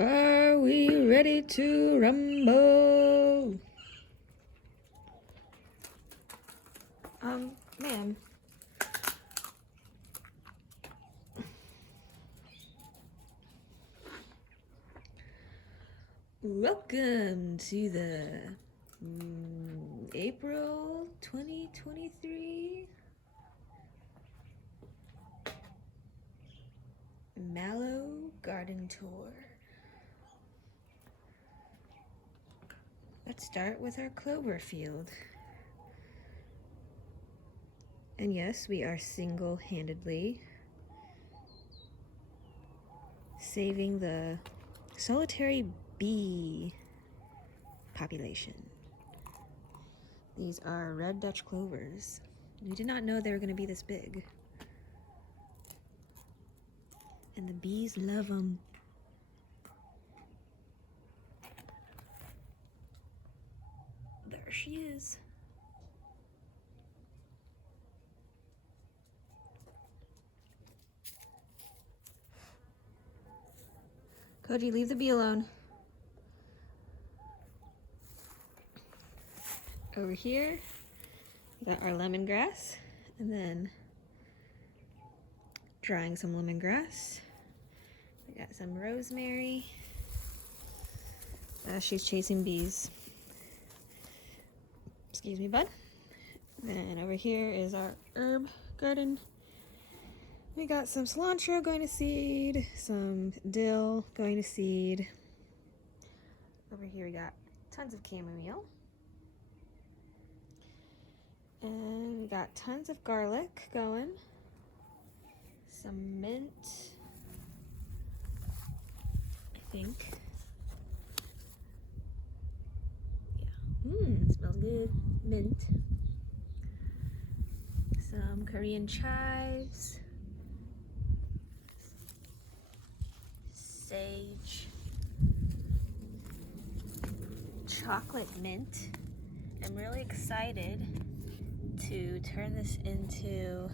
Are we ready to rumble? Ma'am. Welcome to the April 2023 Mallow Garden Tour. Let's start with our clover field. And yes, we are single-handedly saving the solitary bee population. These are red Dutch clovers. We did not know they were going to be this big. And the bees love them. There she is. Koji, leave the bee alone. Over here, we got our lemongrass, and then drying some lemongrass. We got some rosemary. She's chasing bees. Excuse me, bud. Then over here is our herb garden. We got some cilantro going to seed, some dill going to seed. Over here we got tons of chamomile. And we got tons of garlic going. Some mint, I think. Yeah, smells good. Mint. Some Korean chives. Sage, chocolate mint. I'm really excited to turn this into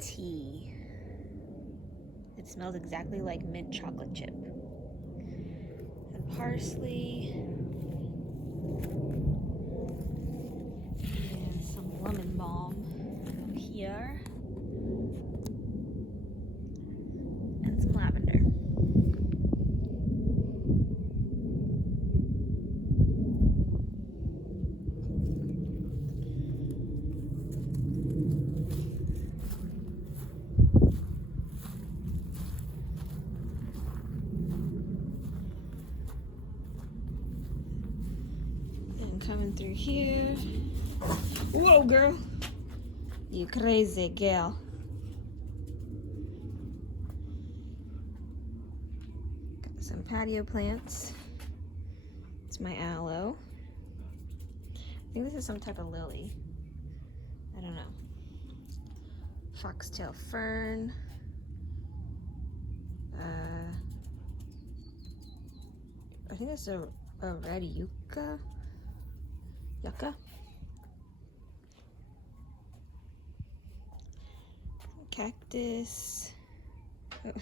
tea. It smells exactly like mint chocolate chip. And parsley. And some lemon balm over here. And some lavender. And coming through here. Whoa, girl! You crazy gal. Some patio plants. It's my aloe. I think this is some type of lily. I don't know. Foxtail fern. I think it's a red yucca. Yucca. Cactus. Oh.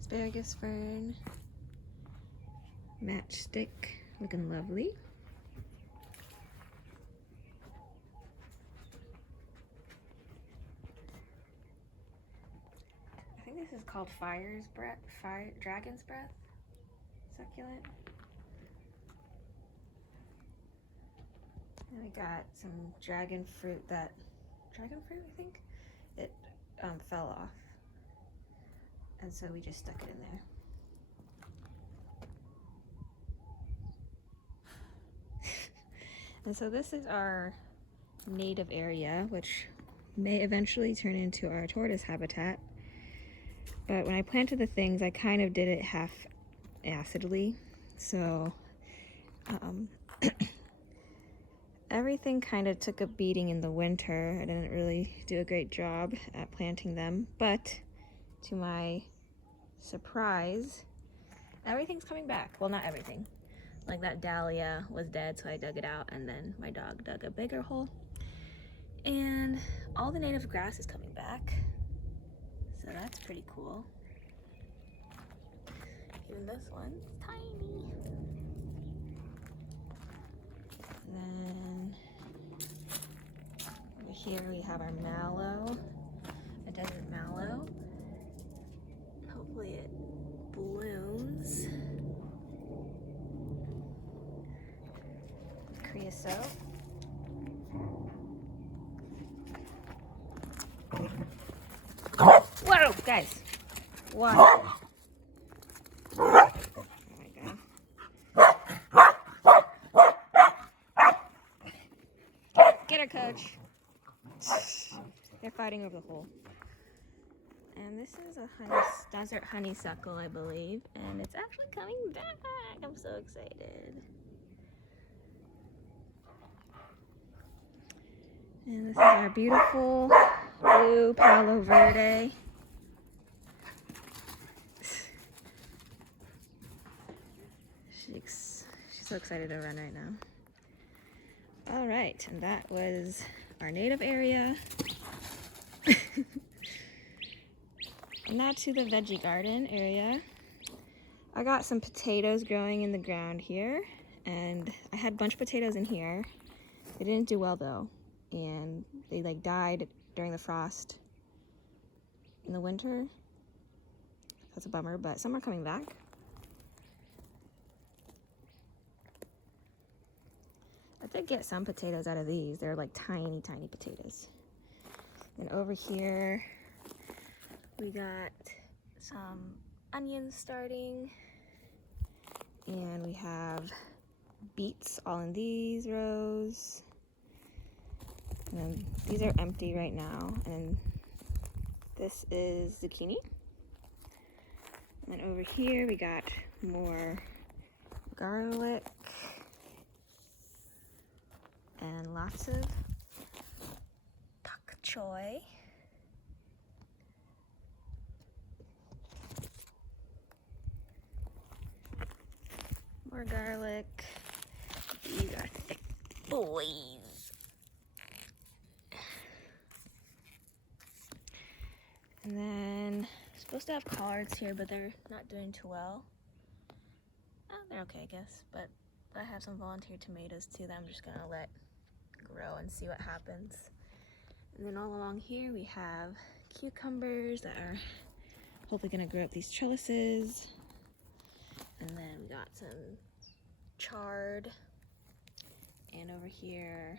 Asparagus fern, matchstick, looking lovely. I think this is called dragon's breath succulent. And we got some dragon fruit, I think? It fell off. And so we just stuck it in there. And so this is our native area, which may eventually turn into our tortoise habitat. But when I planted the things, I kind of did it half-acidly. So everything kind of took a beating in the winter. I didn't really do a great job at planting them, but to my surprise, everything's coming back. Well, not everything. Like that dahlia was dead, so I dug it out, and then my dog dug a bigger hole. And all the native grass is coming back, so that's pretty cool. Even this one's tiny. And then over here we have our mallow, a desert mallow. Hopefully it blooms. Creosote. Whoa, guys! Water. There we go. Get her, coach. They're fighting over the hole. And this is a desert honeysuckle, I believe, and it's actually coming back. I'm so excited. And this is our beautiful blue Palo Verde. She's so excited to run right now. All right, and that was our native area. Now to the veggie garden area. I got some potatoes growing in the ground here, and I had a bunch of potatoes in here. They didn't do well though, and they like died during the frost in the winter. That's a bummer, but some are coming back. I did get some potatoes out of these. They're like tiny, tiny potatoes. And over here, we got some onions starting. And we have beets all in these rows. And then these are empty right now. And this is zucchini. And then over here, we got more garlic. And lots of pak choy. More garlic. These are thick boys. And then, supposed to have collards here, but they're not doing too well. Oh, they're okay, I guess. But I have some volunteer tomatoes too that I'm just gonna let grow and see what happens. And then all along here we have cucumbers that are hopefully gonna grow up these trellises. And then we got some chard, and over here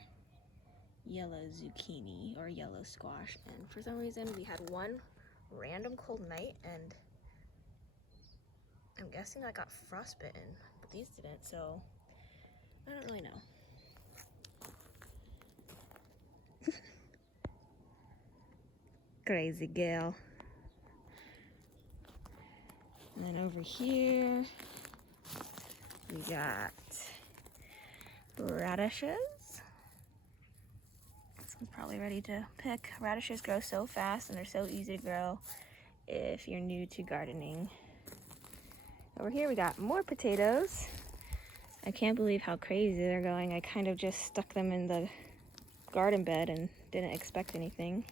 yellow zucchini or yellow squash. And for some reason we had one random cold night, and I'm guessing I got frostbitten, but these didn't, so I don't really know. Crazy gal. And then over here, we got radishes. This one's probably ready to pick. Radishes grow so fast and they're so easy to grow if you're new to gardening. Over here we got more potatoes. I can't believe how crazy they're going. I kind of just stuck them in the garden bed and didn't expect anything.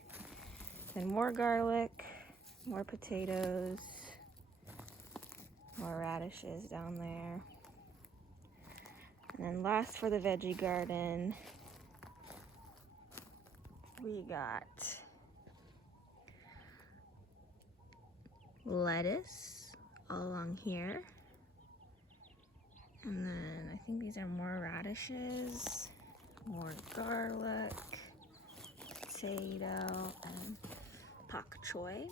Then more garlic, more potatoes, more radishes down there. And then last for the veggie garden, we got lettuce all along here. And then I think these are more radishes, more garlic, potato, and pak choy.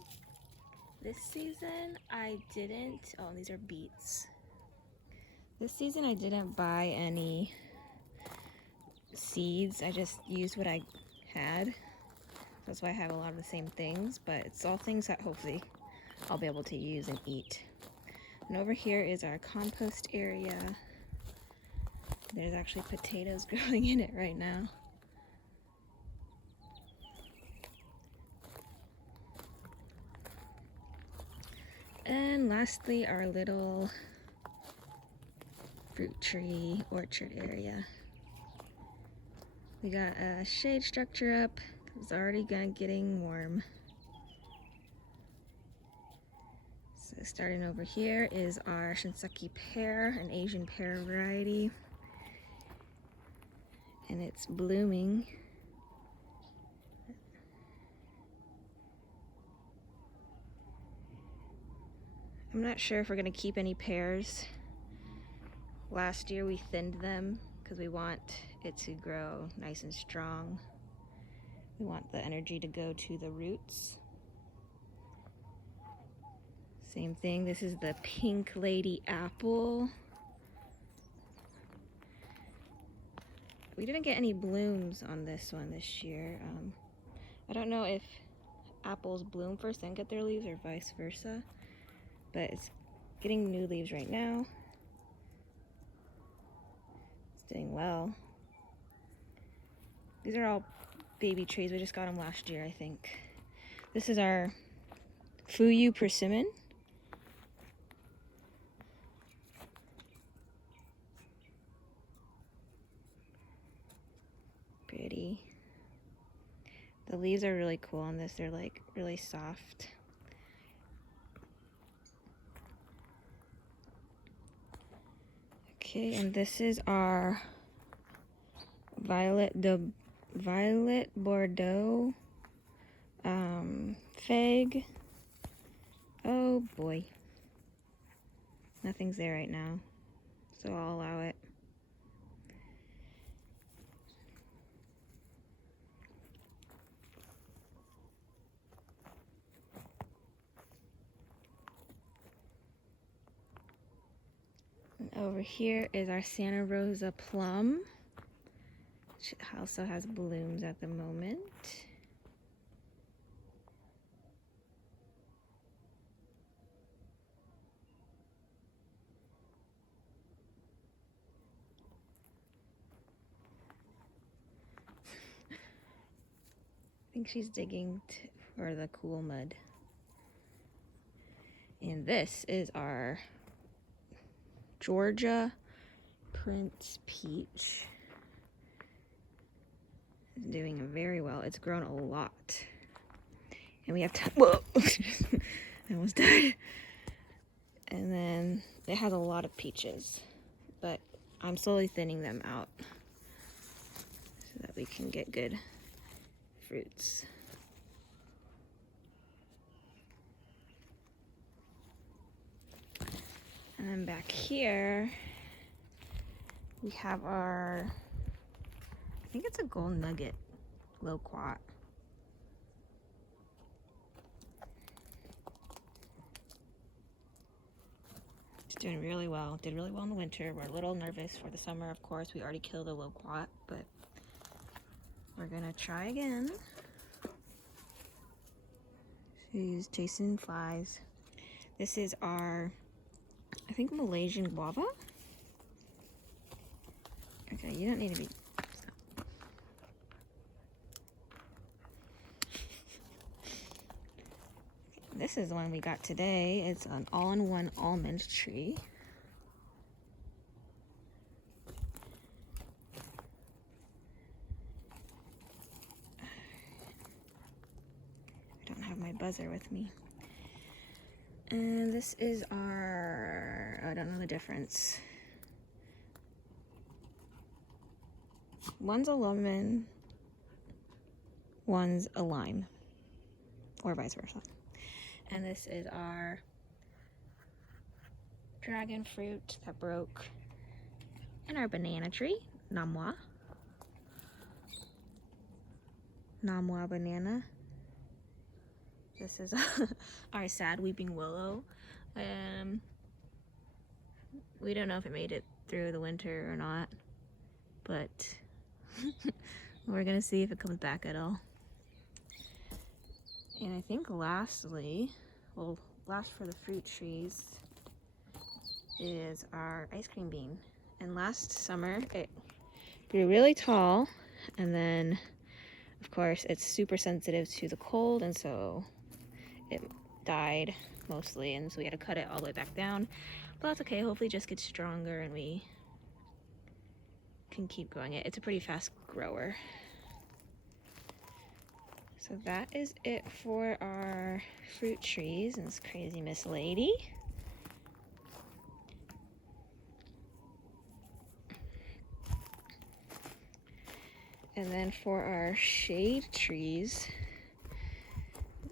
This season I didn't, oh, these are beets. This season I didn't buy any seeds. I just used what I had. That's why I have a lot of the same things, but it's all things that hopefully I'll be able to use and eat. And over here is our compost area. There's actually potatoes growing in it right now. And lastly, our little fruit tree orchard area. We got a shade structure up. It's already getting warm. So starting over here is our Shinseki pear, an Asian pear variety. And it's blooming. I'm not sure if we're gonna keep any pears. Last year we thinned them because we want it to grow nice and strong. We want the energy to go to the roots. Same thing, this is the Pink Lady apple. We didn't get any blooms on this one this year. I don't know if apples bloom first and get their leaves or vice versa, but it's getting new leaves right now. It's doing well. These are all baby trees. We just got them last year, I think. This is our Fuyu persimmon. Pretty. The leaves are really cool on this. They're like really soft. Okay, and this is our Violet Bordeaux fig. Oh boy. Nothing's there right now, so I'll allow it. And over here is our Santa Rosa plum, which also has blooms at the moment. I think she's digging for the cool mud. And this is our Georgia Prince Peach. It's doing very well. It's grown a lot. And we have whoa! I almost died. And then it has a lot of peaches, but I'm slowly thinning them out so that we can get good fruits. And then back here, we have our, I think it's a gold nugget loquat. It's doing really well. Did really well in the winter. We're a little nervous for the summer, of course. We already killed a loquat, but we're gonna try again. She's chasing flies. This is our, I think, Malaysian guava. Okay, you don't need to be. Stop. This is the one we got today. It's an all-in-one almond tree. I don't have my buzzer with me. And this is our, I don't know the difference. One's a lemon, one's a lime, or vice versa. And this is our dragon fruit that broke, and our banana tree, Namwa. Namwa banana. This is our sad weeping willow. We don't know if it made it through the winter or not, but we're gonna see if it comes back at all. And I think lastly, well, last for the fruit trees is our ice cream bean. And last summer it grew really tall, and then of course it's super sensitive to the cold, and so it died mostly, and so we had to cut it all the way back down. But that's okay, hopefully it just gets stronger and we can keep growing it. It's a pretty fast grower. So that is it for our fruit trees and this crazy Miss Lady. And then for our shade trees,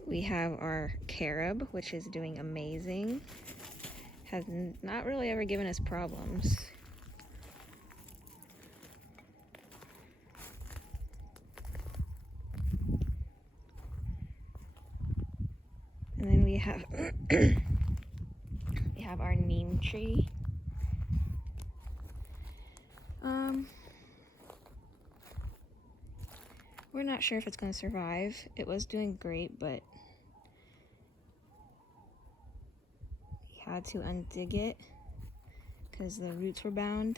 we have our carob, which is doing amazing. Has not really ever given us problems. And then we have we have our neem tree. We're not sure if it's going to survive. It was doing great, but we had to undig it because the roots were bound.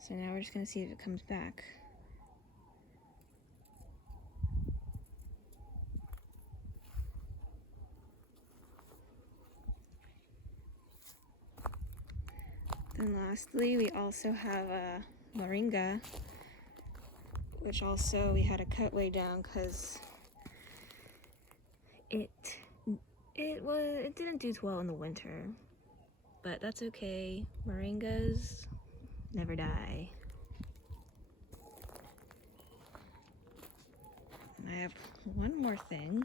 So now we're just going to see if it comes back. And lastly, we also have a moringa, which also we had to cut way down because it didn't do well in the winter, but that's okay. Moringas never die. And I have one more thing.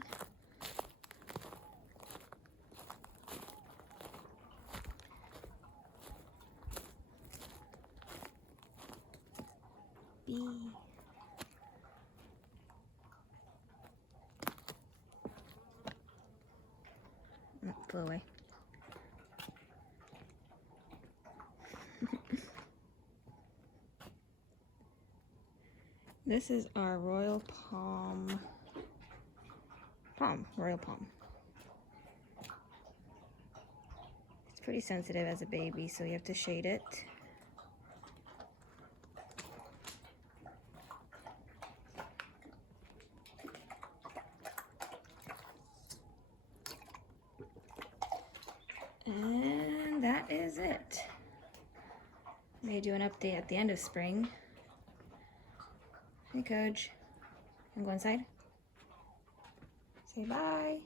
Bee. Flew away. This is our royal palm. Royal palm. It's pretty sensitive as a baby, so you have to shade it. And that is it. I may do an update at the end of spring. Hey, Coach. I'm going inside. Say bye.